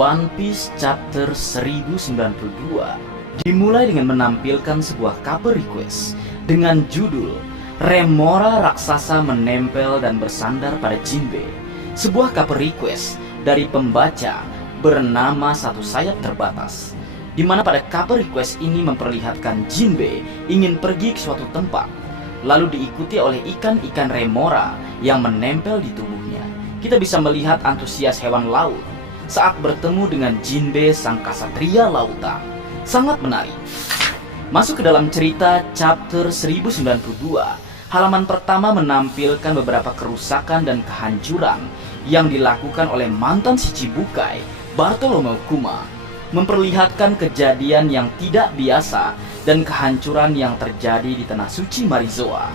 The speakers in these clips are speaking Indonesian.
One Piece Chapter 1092 dimulai dengan menampilkan sebuah cover request dengan judul Remora Raksasa Menempel dan Bersandar pada Jinbe. Sebuah cover request dari pembaca bernama Satu Sayap Terbatas, di mana pada cover request ini memperlihatkan Jinbe ingin pergi ke suatu tempat, lalu diikuti oleh ikan-ikan remora yang menempel di tubuhnya. Kita bisa melihat antusias hewan laut saat bertemu dengan Jinbe sang kasatria lautan. Sangat menarik. Masuk ke dalam cerita chapter 1092, halaman pertama menampilkan beberapa kerusakan dan kehancuran yang dilakukan oleh mantan Shichibukai, Bartholomew Kuma, memperlihatkan kejadian yang tidak biasa dan kehancuran yang terjadi di Tanah Suci Marizoa,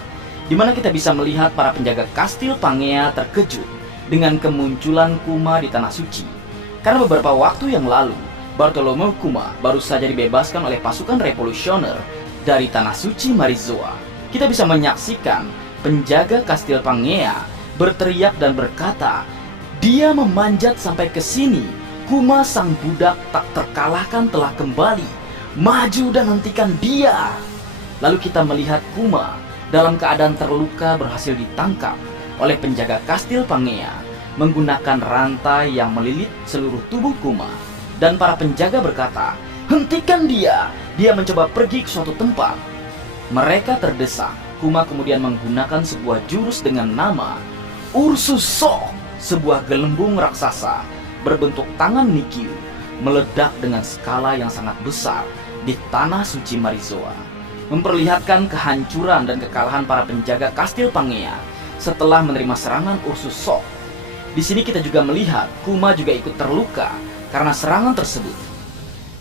di mana kita bisa melihat para penjaga kastil Pangea terkejut dengan kemunculan Kuma di Tanah Suci. Karena beberapa waktu yang lalu, Bartholomew Kuma baru saja dibebaskan oleh pasukan revolusioner dari Tanah Suci Marizoa. Kita bisa menyaksikan penjaga kastil Pangea berteriak dan berkata, "Dia memanjat sampai ke sini. Kuma sang budak tak terkalahkan telah kembali. Maju dan hentikan dia." Lalu kita melihat Kuma dalam keadaan terluka berhasil ditangkap oleh penjaga kastil Pangea menggunakan rantai yang melilit seluruh tubuh Kuma. Dan para penjaga berkata, "Hentikan dia, dia mencoba pergi ke suatu tempat." Mereka terdesak. Kuma kemudian menggunakan sebuah jurus dengan nama Ursus Shock, sebuah gelembung raksasa berbentuk tangan Nikyu, meledak dengan skala yang sangat besar di Tanah Suci Marizoa, memperlihatkan kehancuran dan kekalahan para penjaga kastil Pangea setelah menerima serangan Ursus Shock. Di sini kita juga melihat Kuma juga ikut terluka karena serangan tersebut.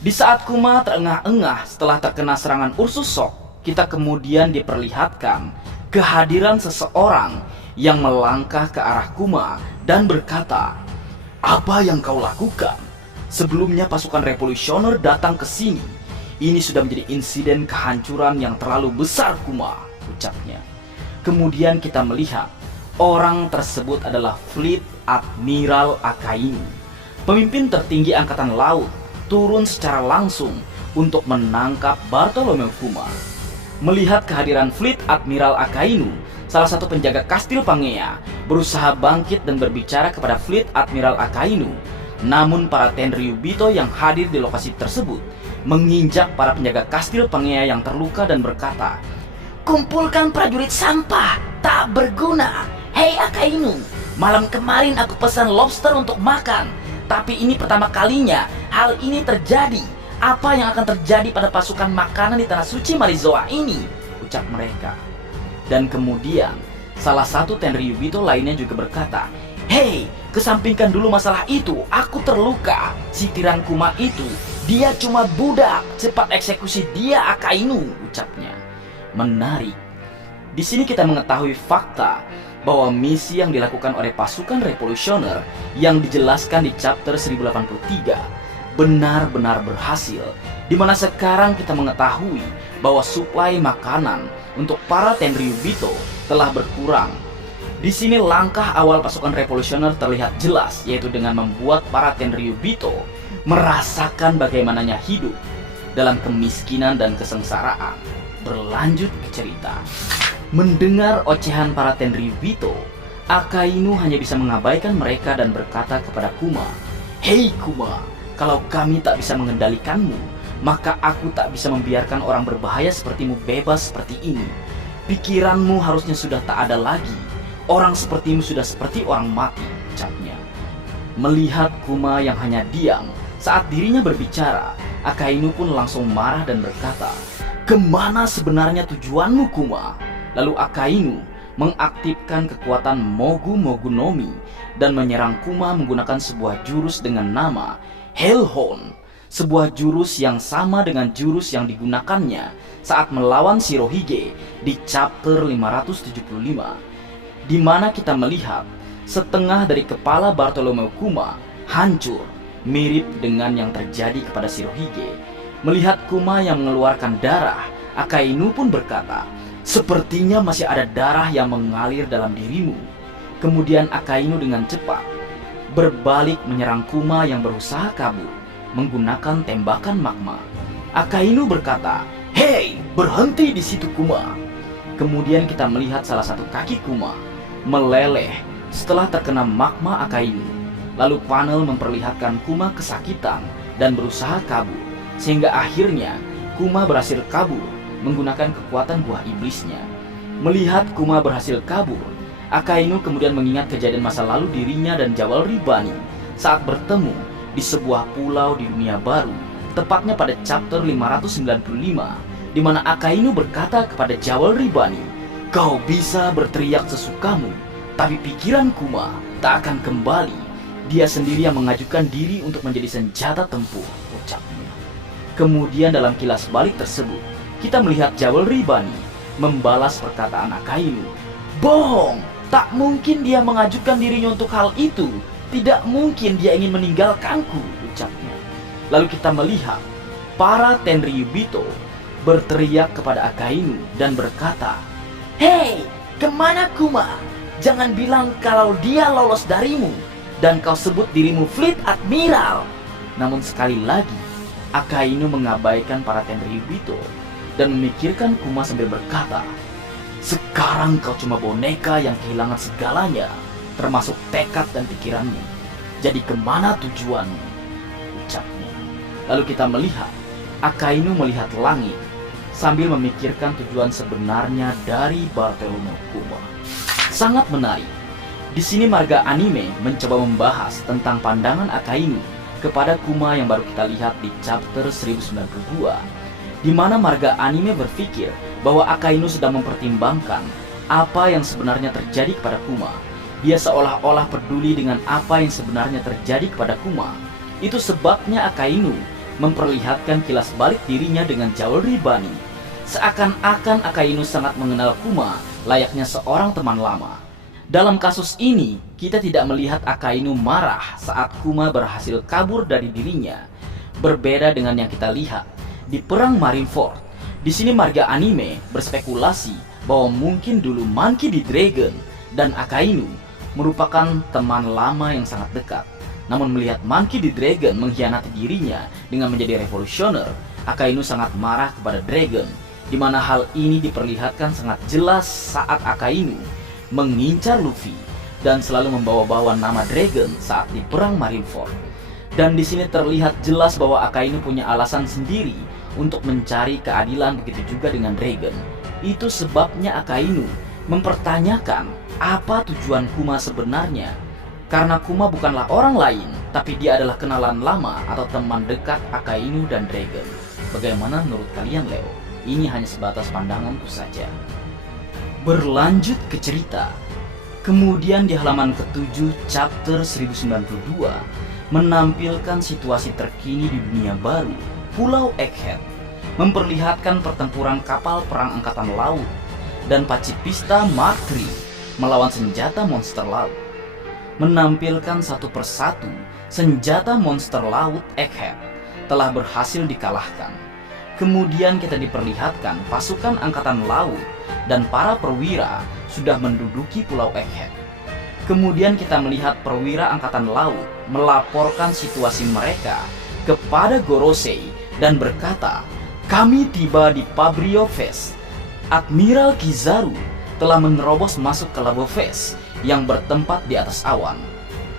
Di saat Kuma terengah-engah setelah terkena serangan Ursus Shock, kita kemudian diperlihatkan kehadiran seseorang yang melangkah ke arah Kuma dan berkata, "Apa yang kau lakukan? Sebelumnya pasukan revolusioner datang ke sini. Ini sudah menjadi insiden kehancuran yang terlalu besar, Kuma," ucapnya. Kemudian kita melihat orang tersebut adalah Fleet Admiral Akainu, pemimpin tertinggi angkatan laut, turun secara langsung untuk menangkap Bartholomew Kuma. Melihat kehadiran Fleet Admiral Akainu, salah satu penjaga kastil Pangea berusaha bangkit dan berbicara kepada Fleet Admiral Akainu. Namun para Tenryubito yang hadir di lokasi tersebut menginjak para penjaga kastil Pangea yang terluka dan berkata, "Kumpulkan prajurit sampah, tak berguna. Hei Akainu, malam kemarin aku pesan lobster untuk makan, tapi ini pertama kalinya hal ini terjadi. Apa yang akan terjadi pada pasukan makanan di Tanah Suci Marizoa ini?" ucap mereka. Dan kemudian salah satu Tenryubito lainnya juga berkata, "Hei, kesampingkan dulu masalah itu, aku terluka. Si tiran Kuma itu, dia cuma budak, cepat eksekusi dia Akainu," ucapnya. Menarik. Di sini kita mengetahui fakta bahwa misi yang dilakukan oleh pasukan revolusioner yang dijelaskan di chapter 1083 benar-benar berhasil, di mana sekarang kita mengetahui bahwa suplai makanan untuk para Tenryubito telah berkurang. Di sini langkah awal pasukan revolusioner terlihat jelas, yaitu dengan membuat para Tenryubito merasakan bagaimananya hidup dalam kemiskinan dan kesengsaraan. Berlanjut ke cerita. Mendengar ocehan para Tenryubito, Akainu hanya bisa mengabaikan mereka dan berkata kepada Kuma, "Hei Kuma, kalau kami tak bisa mengendalikanmu, maka aku tak bisa membiarkan orang berbahaya sepertimu bebas seperti ini. Pikiranmu harusnya sudah tak ada lagi. Orang sepertimu sudah seperti orang mati," ucapnya. Melihat Kuma yang hanya diam saat dirinya berbicara, Akainu pun langsung marah dan berkata, "Kemana sebenarnya tujuanmu, Kuma?" Lalu Akainu mengaktifkan kekuatan Mogu Mogu no Mi dan menyerang Kuma menggunakan sebuah jurus dengan nama Hellhound, sebuah jurus yang sama dengan jurus yang digunakannya saat melawan Shirohige di chapter 575, di mana kita melihat setengah dari kepala Bartholomew Kuma hancur, mirip dengan yang terjadi kepada Shirohige. Melihat Kuma yang mengeluarkan darah, Akainu pun berkata, "Sepertinya masih ada darah yang mengalir dalam dirimu." Kemudian Akainu dengan cepat berbalik menyerang Kuma yang berusaha kabur menggunakan tembakan magma. Akainu berkata, "Hei, berhenti di situ Kuma." Kemudian kita melihat salah satu kaki Kuma meleleh setelah terkena magma Akainu. Lalu panel memperlihatkan Kuma kesakitan dan berusaha kabur, sehingga akhirnya Kuma berhasil kabur menggunakan kekuatan buah iblisnya. Melihat Kuma berhasil kabur, Akainu kemudian mengingat kejadian masa lalu dirinya dan Jawalri Bani saat bertemu di sebuah pulau di dunia baru, tepatnya pada chapter 595, di mana Akainu berkata kepada Jawalri Bani, "Kau bisa berteriak sesukamu, tapi pikiran Kuma tak akan kembali. Dia sendiri yang mengajukan diri untuk menjadi senjata tempur," ucapnya. Kemudian dalam kilas balik tersebut, kita melihat Jawalri Bani membalas perkataan Akainu. "Bohong, tak mungkin dia mengajukan dirinya untuk hal itu. Tidak mungkin dia ingin meninggalkanku," ucapnya. Lalu kita melihat para Tenryubito berteriak kepada Akainu dan berkata, "Hei, kemana Kuma? Jangan bilang kalau dia lolos darimu dan kau sebut dirimu Fleet Admiral." Namun sekali lagi, Akainu mengabaikan para Tenryubito dan memikirkan Kuma sambil berkata, "Sekarang kau cuma boneka yang kehilangan segalanya, termasuk tekad dan pikiranmu. Jadi kemana tujuanmu?" ucapnya. Lalu kita melihat Akainu melihat langit sambil memikirkan tujuan sebenarnya dari Bartholomew Kuma. Sangat menarik. Di sini marga anime mencoba membahas tentang pandangan Akainu kepada Kuma yang baru kita lihat di chapter 1092, di mana marga anime berpikir bahwa Akainu sedang mempertimbangkan apa yang sebenarnya terjadi kepada Kuma. Dia seolah-olah peduli dengan apa yang sebenarnya terjadi kepada Kuma. Itu sebabnya Akainu memperlihatkan kilas balik dirinya dengan Jawalri Bani. Seakan-akan Akainu sangat mengenal Kuma layaknya seorang teman lama. Dalam kasus ini, kita tidak melihat Akainu marah saat Kuma berhasil kabur dari dirinya. Berbeda dengan yang kita lihat di perang Marineford. Di sini marga anime berspekulasi bahwa mungkin dulu Monkey D. Dragon dan Akainu merupakan teman lama yang sangat dekat. Namun melihat Monkey D. Dragon mengkhianati dirinya dengan menjadi revolusioner, Akainu sangat marah kepada Dragon, di mana hal ini diperlihatkan sangat jelas saat Akainu mengincar Luffy dan selalu membawa-bawa nama Dragon saat di perang Marineford. Dan di sini terlihat jelas bahwa Akainu punya alasan sendiri untuk mencari keadilan, begitu juga dengan Dragon. Itu sebabnya Akainu mempertanyakan apa tujuan Kuma sebenarnya. Karena Kuma bukanlah orang lain, tapi dia adalah kenalan lama atau teman dekat Akainu dan Dragon. Bagaimana menurut kalian, Leo? Ini hanya sebatas pandanganku saja. Berlanjut ke cerita. Kemudian di halaman ke-7 chapter 1092 menampilkan situasi terkini di dunia baru, Pulau Egghead, memperlihatkan pertempuran kapal perang angkatan laut dan Pacifista Mark III melawan senjata monster laut. Menampilkan satu persatu senjata monster laut Egghead telah berhasil dikalahkan. Kemudian kita diperlihatkan pasukan angkatan laut dan para perwira sudah menduduki Pulau Egghead. Kemudian kita melihat perwira angkatan laut melaporkan situasi mereka kepada Gorosei dan berkata, "Kami tiba di Pabrio Fest. Admiral Kizaru telah menerobos masuk ke Labo Fest yang bertempat di atas awan."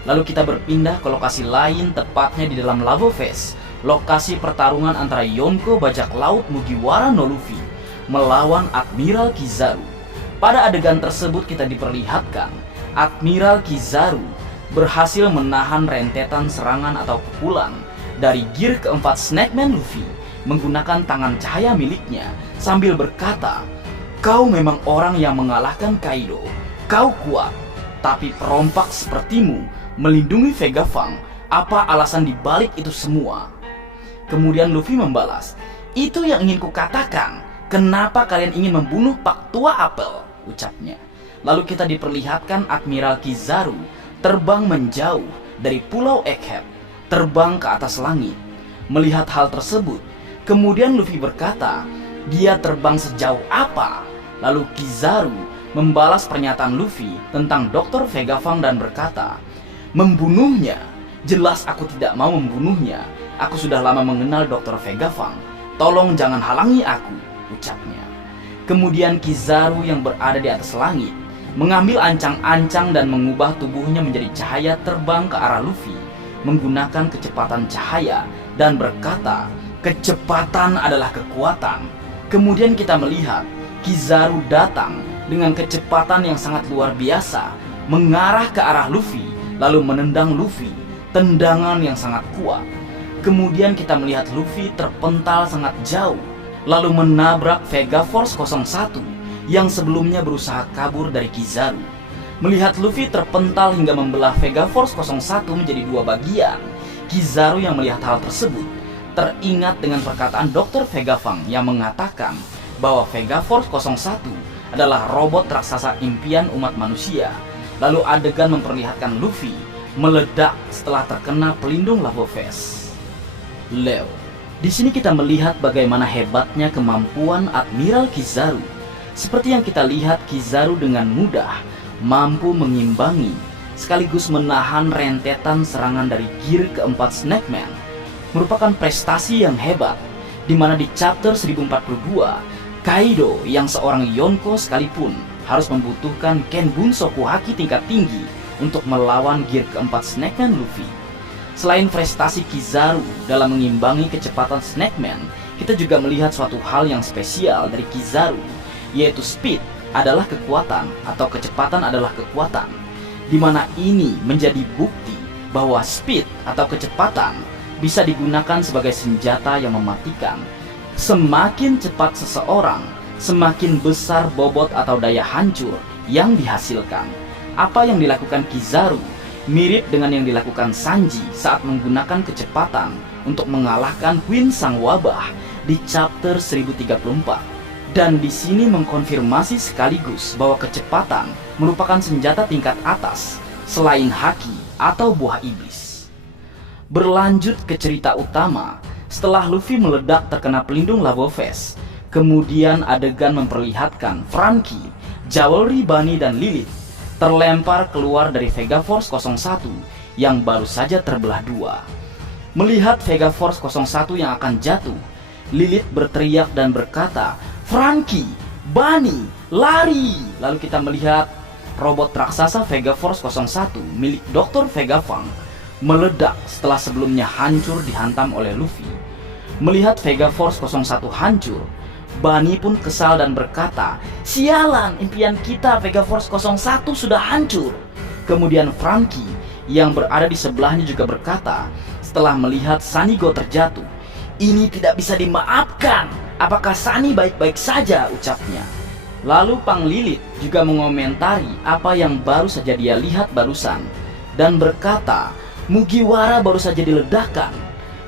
Lalu kita berpindah ke lokasi lain, tepatnya di dalam Labo Fest, lokasi pertarungan antara Yonko bajak laut Mugiwara no Luffy melawan Admiral Kizaru. Pada adegan tersebut kita diperlihatkan Admiral Kizaru berhasil menahan rentetan serangan atau pukulan dari gear keempat Snakeman Luffy menggunakan tangan cahaya miliknya sambil berkata, "Kau memang orang yang mengalahkan Kaido. Kau kuat, tapi perompak sepertimu melindungi Vegapunk. Apa alasan dibalik itu semua?" Kemudian Luffy membalas, "Itu yang ingin kukatakan. Kenapa kalian ingin membunuh Pak Tua Apel?" ucapnya. Lalu kita diperlihatkan Admiral Kizaru terbang menjauh dari Pulau Egghead, terbang ke atas langit. Melihat hal tersebut, kemudian Luffy berkata, "Dia terbang sejauh apa?" Lalu Kizaru membalas pernyataan Luffy tentang Dr. Vegapunk dan berkata, Membunuhnya? Jelas aku tidak mau membunuhnya. Aku sudah lama mengenal Dr. Vegapunk. Tolong jangan halangi aku, ucapnya. Kemudian Kizaru yang berada di atas langit mengambil ancang-ancang dan mengubah tubuhnya menjadi cahaya terbang ke arah Luffy menggunakan kecepatan cahaya dan berkata, kecepatan adalah kekuatan. Kemudian kita melihat Kizaru datang dengan kecepatan yang sangat luar biasa mengarah ke arah Luffy lalu menendang Luffy, tendangan yang sangat kuat. Kemudian kita melihat Luffy terpental sangat jauh lalu menabrak Vega Force 01 yang sebelumnya berusaha kabur dari Kizaru. Melihat Luffy terpental hingga membelah Vega Force 01 menjadi dua bagian, Kizaru yang melihat hal tersebut teringat dengan perkataan Dr. Vegapunk yang mengatakan bahwa Vega Force 01 adalah robot raksasa impian umat manusia. Lalu adegan memperlihatkan Luffy meledak setelah terkena pelindung lava vest. Leo, di sini kita melihat bagaimana hebatnya kemampuan Admiral Kizaru. Seperti yang kita lihat, Kizaru dengan mudah mampu mengimbangi sekaligus menahan rentetan serangan dari gear keempat Snakeman. Merupakan prestasi yang hebat, di mana di chapter 1042, Kaido yang seorang Yonko sekalipun harus membutuhkan Ken Bunsoku Haki tingkat tinggi untuk melawan gear keempat Snakeman Luffy. Selain prestasi Kizaru dalam mengimbangi kecepatan Snakeman, kita juga melihat suatu hal yang spesial dari Kizaru, yaitu speed adalah kekuatan atau kecepatan adalah kekuatan, di mana ini menjadi bukti bahwa speed atau kecepatan bisa digunakan sebagai senjata yang mematikan. Semakin cepat seseorang, semakin besar bobot atau daya hancur yang dihasilkan. Apa yang dilakukan Kizaru mirip dengan yang dilakukan Sanji saat menggunakan kecepatan untuk mengalahkan Queen Sang Wabah di chapter 1034. Dan di sini mengkonfirmasi sekaligus bahwa kecepatan merupakan senjata tingkat atas selain haki atau buah iblis. Berlanjut ke cerita utama, setelah Luffy meledak terkena pelindung lava vest, kemudian adegan memperlihatkan Franky, Jewelry Bunny dan Lilith terlempar keluar dari Vega Force 01 yang baru saja terbelah dua. Melihat Vega Force 01 yang akan jatuh, Lilith berteriak dan berkata, "Franky, Bunny, lari!" Lalu kita melihat robot raksasa Vega Force 01 milik Dr. Vegapunk meledak setelah sebelumnya hancur dihantam oleh Luffy. Melihat Vega Force 01 hancur, Bunny pun kesal dan berkata, "Sialan, impian kita Vega Force 01 sudah hancur." Kemudian Franky yang berada di sebelahnya juga berkata setelah melihat Sanigo terjatuh, "Ini tidak bisa dimaafkan. Apakah Sunny baik-baik saja?" ucapnya. Lalu Pang Lilith juga mengomentari apa yang baru saja dia lihat barusan dan berkata, "Mugiwara baru saja diledakkan."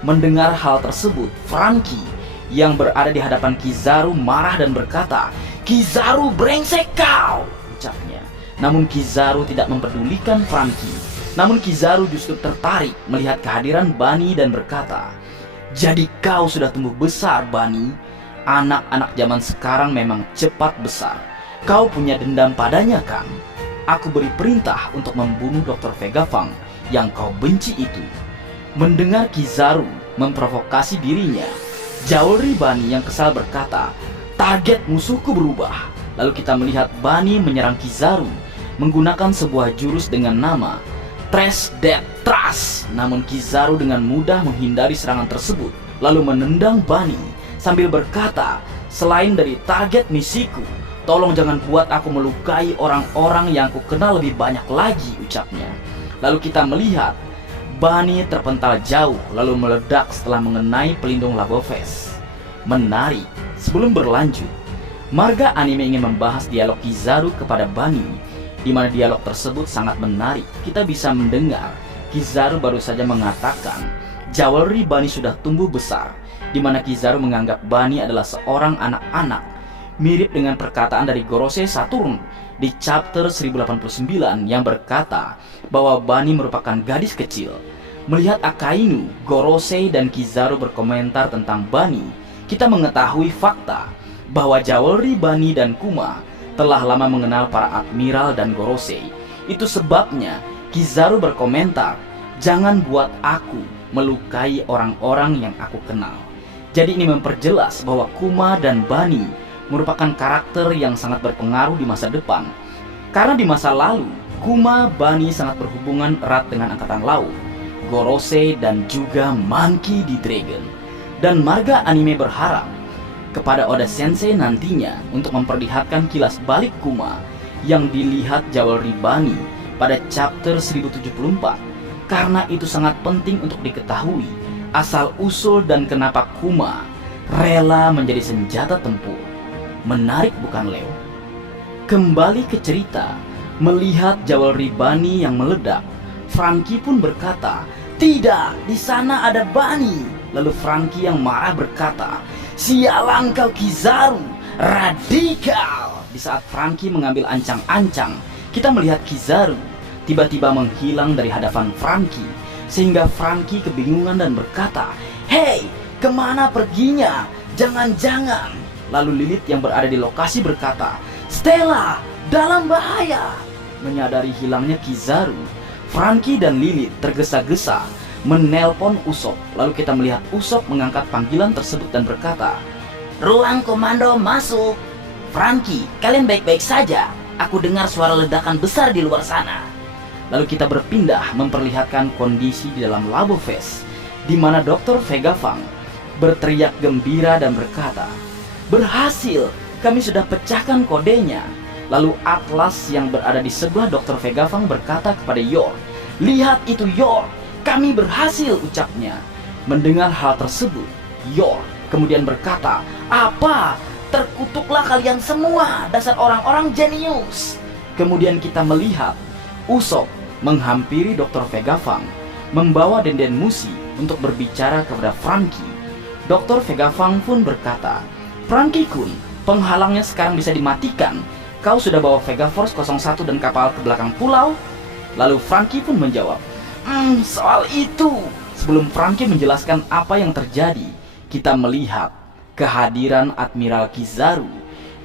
Mendengar hal tersebut, Franky yang berada di hadapan Kizaru marah dan berkata, "Kizaru, brengsek kau!" ucapnya. Namun Kizaru tidak mempedulikan Franky. Namun Kizaru justru tertarik melihat kehadiran Bunny dan berkata, "Jadi kau sudah tumbuh besar, Bunny. Anak-anak zaman sekarang memang cepat besar. Kau punya dendam padanya kan? Aku beri perintah untuk membunuh Dr. Vegapunk yang kau benci itu." Mendengar Kizaru memprovokasi dirinya, Jewelry Bunny yang kesal berkata, "Target musuhku berubah." Lalu kita melihat Bunny menyerang Kizaru menggunakan sebuah jurus dengan nama Trash Death Thrust. Namun Kizaru dengan mudah menghindari serangan tersebut, lalu menendang Bunny sambil berkata, "Selain dari target misiku, tolong jangan buat aku melukai orang-orang yang aku kenal lebih banyak lagi," ucapnya. Lalu kita melihat Bunny terpental jauh lalu meledak setelah mengenai pelindung lava vest. Menarik. Sebelum berlanjut, Marga Anime ingin membahas dialog Kizaru kepada Bunny, di mana dialog tersebut sangat menarik. Kita bisa mendengar Kizaru baru saja mengatakan Jewelry Bunny sudah tumbuh besar, di mana Kizaru menganggap Bunny adalah seorang anak-anak, mirip dengan perkataan dari Gorosei Saturn di chapter 1089 yang berkata bahwa Bunny merupakan gadis kecil. Melihat Akainu, Gorosei, dan Kizaru berkomentar tentang Bunny, kita mengetahui fakta bahwa Jewelry Bunny dan Kuma telah lama mengenal para admiral dan Gorosei. Itu sebabnya Kizaru berkomentar, "Jangan buat aku melukai orang-orang yang aku kenal." Jadi ini memperjelas bahwa Kuma dan Bani merupakan karakter yang sangat berpengaruh di masa depan. Karena di masa lalu, Kuma Bani sangat berhubungan erat dengan Angkatan Laut, Gorosei, dan juga Monkey D. Dragon. Dan Marga Anime berharap kepada Oda Sensei nantinya untuk memperlihatkan kilas balik Kuma yang dilihat Jewelry Bani pada chapter 1074. Karena itu sangat penting untuk diketahui asal-usul dan kenapa Kuma rela menjadi senjata tempur. Menarik bukan, Leo? Kembali ke cerita, melihat Jewelry Bani yang meledak, Franky pun berkata, "Tidak, di sana ada Bani." Lalu Franky yang marah berkata, "Sialan kau Kizaru, radikal." Di saat Franky mengambil ancang-ancang, kita melihat Kizaru tiba-tiba menghilang dari hadapan Franky, sehingga Franky kebingungan dan berkata, "Hei, kemana perginya? Jangan-jangan." Lalu Lilith yang berada di lokasi berkata, "Stella, dalam bahaya." Menyadari hilangnya Kizaru, Franky dan Lilith tergesa-gesa menelpon Usopp. Lalu kita melihat Usopp mengangkat panggilan tersebut dan berkata, "Ruang komando masuk." "Franky, kalian baik-baik saja? Aku dengar suara ledakan besar di luar sana." Lalu kita berpindah memperlihatkan kondisi di dalam Labo Fest, di mana Dr. Vegapunk berteriak gembira dan berkata, "Berhasil, kami sudah pecahkan kodenya." Lalu Atlas yang berada di sebelah Dr. Vegapunk berkata kepada Yor, "Lihat itu Yor, kami berhasil," ucapnya. Mendengar hal tersebut, Yor kemudian berkata, "Apa? Terkutuklah kalian semua, dasar orang-orang jenius." Kemudian kita melihat Usopp menghampiri Dr. Vegapunk, membawa Denden Mushi untuk berbicara kepada Franky. Dr. Vegapunk pun berkata, "Franky-kun, penghalangnya sekarang bisa dimatikan. Kau sudah bawa Vega Force 01 dan kapal ke belakang pulau?" Lalu Franky pun menjawab, "Soal itu." Sebelum Franky menjelaskan apa yang terjadi, kita melihat kehadiran Admiral Kizaru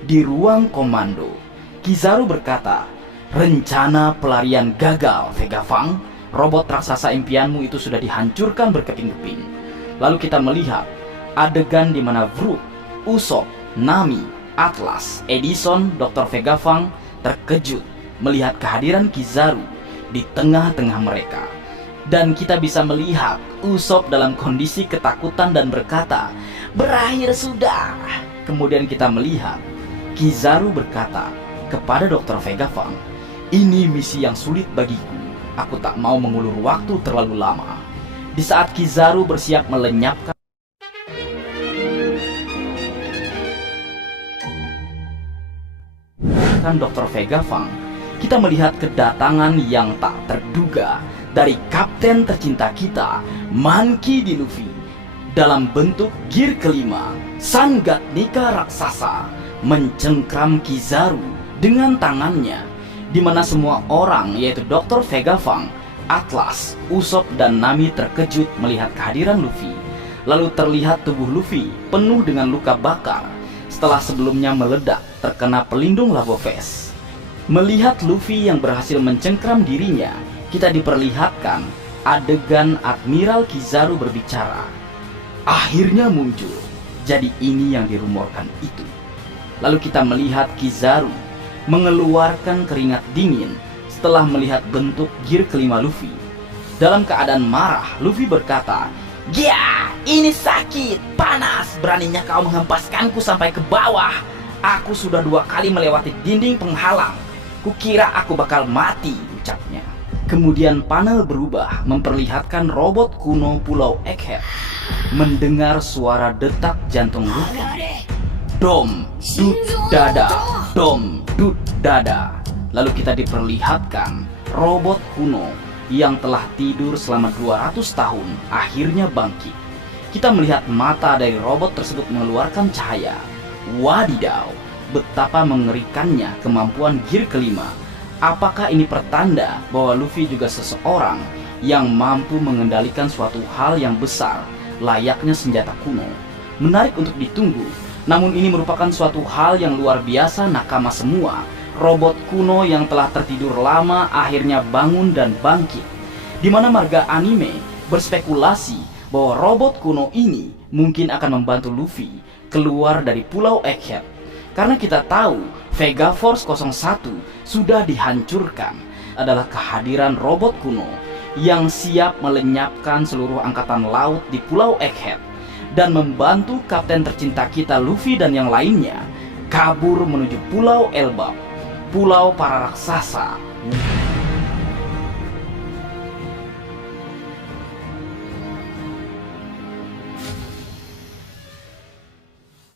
di ruang komando. Kizaru berkata, "Rencana pelarian gagal, Vegapunk. Robot raksasa impianmu itu sudah dihancurkan berkeping-keping." Lalu kita melihat adegan di mana Brook, Usopp, Nami, Atlas, Edison, Dr. Vegapunk terkejut melihat kehadiran Kizaru di tengah-tengah mereka. Dan kita bisa melihat Usopp dalam kondisi ketakutan dan berkata, "Berakhir sudah." Kemudian kita melihat Kizaru berkata kepada Dr. Vegapunk, "Ini misi yang sulit bagiku. Aku tak mau mengulur waktu terlalu lama." Di saat Kizaru bersiap melenyapkan Dr. Vegapunk, kita melihat kedatangan yang tak terduga dari kapten tercinta kita, Monkey D. Luffy, dalam bentuk gear kelima, Sangatnika raksasa, mencengkram Kizaru dengan tangannya, di mana semua orang yaitu Dr. Vegapunk, Atlas, Usopp, dan Nami terkejut melihat kehadiran Luffy. Lalu terlihat tubuh Luffy penuh dengan luka bakar setelah sebelumnya meledak terkena pelindung Labo Fest. Melihat Luffy yang berhasil mencengkram dirinya, kita diperlihatkan adegan Admiral Kizaru berbicara. Akhirnya muncul, jadi ini yang dirumorkan itu. Lalu kita melihat Kizaru mengeluarkan keringat dingin setelah melihat bentuk gear kelima Luffy. Dalam keadaan marah, Luffy berkata, "Ya, ini sakit, panas, beraninya kau menghempaskanku sampai ke bawah. Aku sudah 2 kali melewati dinding penghalang. Kukira aku bakal mati," ucapnya. Kemudian panel berubah memperlihatkan robot kuno Pulau Egghead mendengar suara detak jantung Luffy. Dom, dut, dada, dom, dut, dada. Lalu kita diperlihatkan robot kuno yang telah tidur selama 200 tahun akhirnya bangkit. Kita melihat mata dari robot tersebut mengeluarkan cahaya. Wadidaw, betapa mengerikannya kemampuan gear kelima. Apakah ini pertanda bahwa Luffy juga seseorang yang mampu mengendalikan suatu hal yang besar layaknya senjata kuno? Menarik untuk ditunggu. Namun ini merupakan suatu hal yang luar biasa nakama semua. robot kuno yang telah tertidur lama akhirnya bangun dan bangkit. Di mana marga anime berspekulasi bahwa robot kuno ini mungkin akan membantu Luffy keluar dari Pulau Egghead. Karena kita tahu Vega Force 01 sudah dihancurkan, adalah kehadiran robot kuno yang siap melenyapkan seluruh angkatan laut di Pulau Egghead dan membantu kapten tercinta kita Luffy dan yang lainnya kabur menuju Pulau Elbap, pulau para raksasa